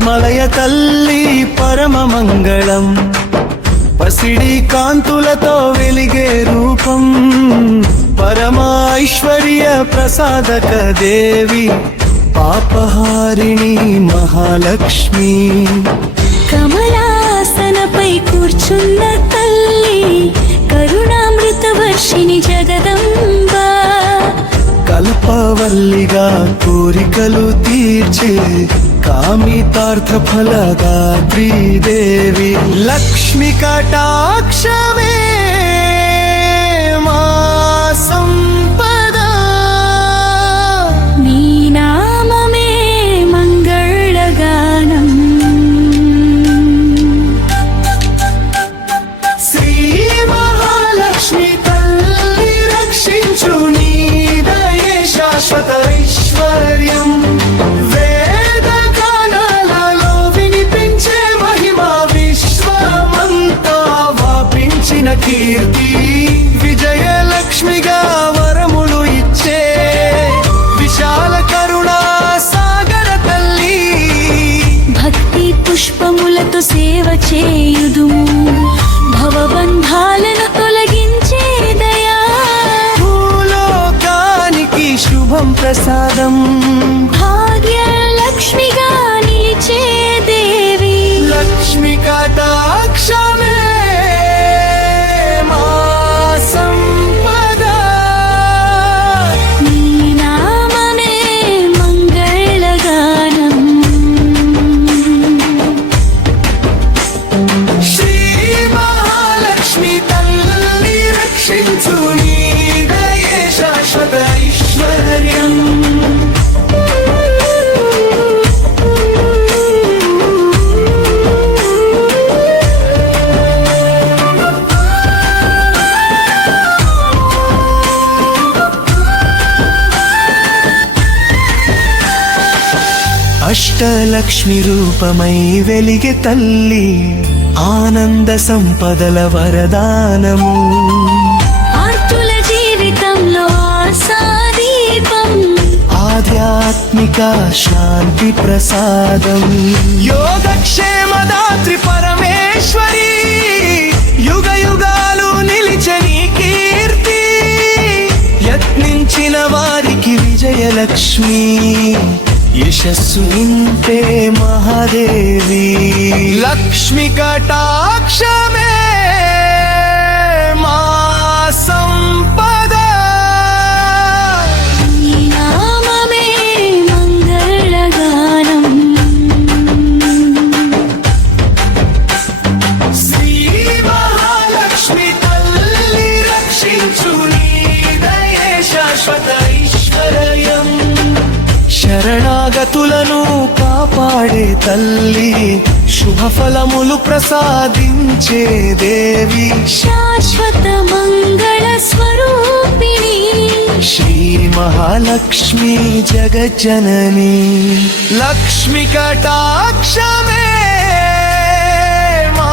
పద్మలయ తల్లి పరమ మంగళం, పసిడి కాంతులతో వెలిగే రూపం, పరమ ఐశ్వర్య ప్రసాదక దేవి, పాపహారిణి మహాలక్ష్మి. కమలాసనపై కూర్చున్న తల్లి, కరుణామృత వర్షిణి జగదంబ, కల్పవల్లిగా కోరికలు తీర్చే కామితార్థ ఫలదాత్రి దేవి. లక్ష్మి కటాక్షమే మా సంపద, నీ నామమే మంగళగానం. శ్రీ మహాలక్ష్మి తల్లి రక్షించు, నీ దయే శాశ్వత ఐశ్వర్యం. వేద గానాలలో వినిపించే మహిమ, విశ్వమంతా వ్యాపించిన కీర్తి. విజయలక్ష్మిగా వరములు ఇచ్చే విశాల కరుణా సాగర తల్లి. భక్తి పుష్పములతో సేవ చేయుదుము, భవబంధాలను తొలగించే దయా. భూలోకానికి శుభం ప్రసాదం, భాగ్యలక్ష్మిగా నిలిచే దేవి. లక్ష్మి కటాక్షమే మా సంపద, నీ నామమే మంగళగానం. శ్రీ మహాలక్ష్మి తల్లి రక్షించు, నీ దయే శాశ్వత ఐశ్వర్యం. అష్టలక్ష్మి రూపమై వెలిగే తల్లి, ఆనంద సంపదల వరదానము. ఆర్తుల జీవితంలో ఆశాదీపం, ఆధ్యాత్మిక శాంతి ప్రసాదం. యోగక్షేమదాత్రి పరమేశ్వరి, యుగ యుగాలు నిలిచని కీర్తి. యత్నించిన వారికి విజయలక్ష్మి, యశస్సు నింపే మహాదేవి. లక్ష్మి కటాక్షమే మా సంపద, నీ నామమే మంగళగానం. శ్రీ మహాలక్ష్మి తల్లి రక్షించు, నీ దయే శాశ్వత ఐశ్వర్యం. శరణాగతులను కాపాడే తల్లి, శుభఫలములు ప్రసాదించే దేవి. శాశ్వత మంగళ స్వరూపిణి, శ్రీ మహాలక్ష్మి జగజ్జనని. లక్ష్మి కటాక్షమే మా